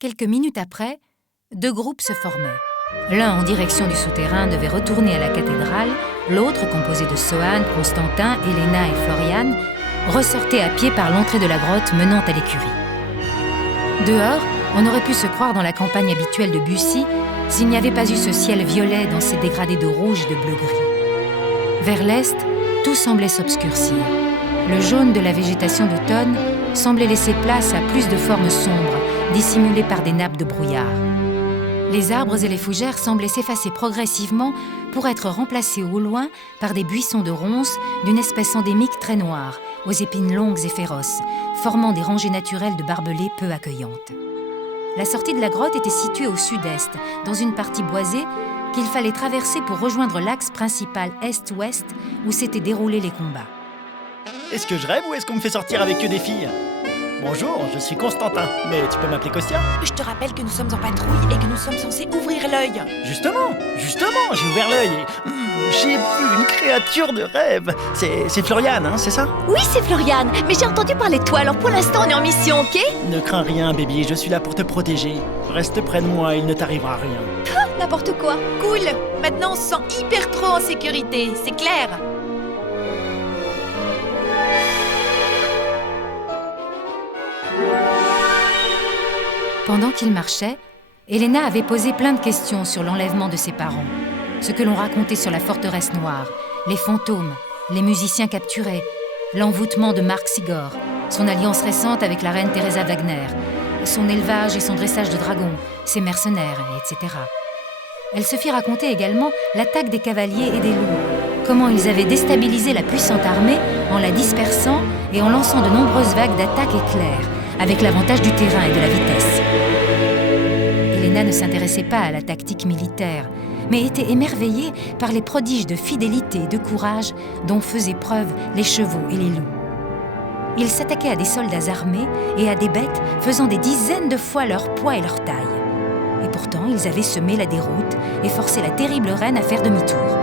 Quelques minutes après, deux groupes se formaient. L'un en direction du souterrain devait retourner à la cathédrale, l'autre, composé de Soane, Constantin, Helena et Floriane, ressortait à pied par l'entrée de la grotte menant à l'écurie. Dehors, on aurait pu se croire dans la campagne habituelle de Bussy s'il n'y avait pas eu ce ciel violet dans ses dégradés de rouge et de bleu-gris. Vers l'est, tout semblait s'obscurcir. Le jaune de la végétation d'automne semblait laisser place à plus de formes sombres, dissimulées par des nappes de brouillard. Les arbres et les fougères semblaient s'effacer progressivement pour être remplacés au loin par des buissons de ronces d'une espèce endémique très noire, aux épines longues et féroces, formant des rangées naturelles de barbelés peu accueillantes. La sortie de la grotte était située au sud-est, dans une partie boisée qu'il fallait traverser pour rejoindre l'axe principal est-ouest où s'étaient déroulés les combats. Est-ce que je rêve ou est-ce qu'on me fait sortir avec que des filles ? Bonjour, je suis Constantin, mais tu peux m'appeler Kostia ? Je te rappelle que nous sommes en patrouille et que nous sommes censés ouvrir l'œil. Justement, j'ai ouvert l'œil et j'ai vu une créature de rêve. C'est Floriane, hein, c'est ça ? Oui, c'est Floriane, mais j'ai entendu parler de toi, alors pour l'instant on est en mission, ok ? Ne crains rien, baby, je suis là pour te protéger. Reste près de moi, il ne t'arrivera rien. N'importe quoi. Cool. Maintenant on se sent hyper trop en sécurité, c'est clair ? Pendant qu'ils marchaient, Helena avait posé plein de questions sur l'enlèvement de ses parents, ce que l'on racontait sur la forteresse noire, les fantômes, les musiciens capturés, l'envoûtement de Marc Sigor, son alliance récente avec la reine Teresa Wagner, son élevage et son dressage de dragons, ses mercenaires, etc. Elle se fit raconter également l'attaque des cavaliers et des loups, comment ils avaient déstabilisé la puissante armée en la dispersant et en lançant de nombreuses vagues d'attaques éclairs, avec l'avantage du terrain et de la vitesse. Helena ne s'intéressait pas à la tactique militaire, mais était émerveillée par les prodiges de fidélité et de courage dont faisaient preuve les chevaux et les loups. Ils s'attaquaient à des soldats armés et à des bêtes faisant des dizaines de fois leur poids et leur taille. Et pourtant, ils avaient semé la déroute et forcé la terrible reine à faire demi-tour.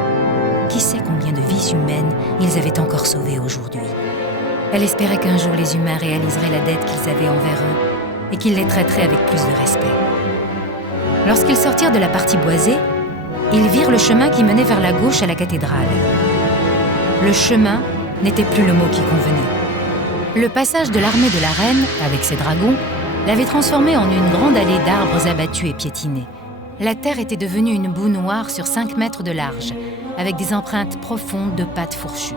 Qui sait combien de vies humaines ils avaient encore sauvées aujourd'hui ? Elle espérait qu'un jour les humains réaliseraient la dette qu'ils avaient envers eux et qu'ils les traiteraient avec plus de respect. Lorsqu'ils sortirent de la partie boisée, ils virent le chemin qui menait vers la gauche à la cathédrale. Le chemin n'était plus le mot qui convenait. Le passage de l'armée de la reine, avec ses dragons, l'avait transformé en une grande allée d'arbres abattus et piétinés. La terre était devenue une boue noire sur 5 mètres de large, avec des empreintes profondes de pattes fourchues.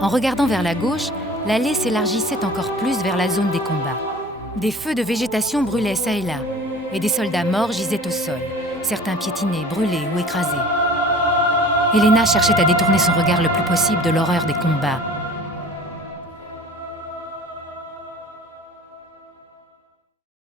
En regardant vers la gauche, l'allée s'élargissait encore plus vers la zone des combats. Des feux de végétation brûlaient çà et là, et des soldats morts gisaient au sol, certains piétinés, brûlés ou écrasés. Helena cherchait à détourner son regard le plus possible de l'horreur des combats,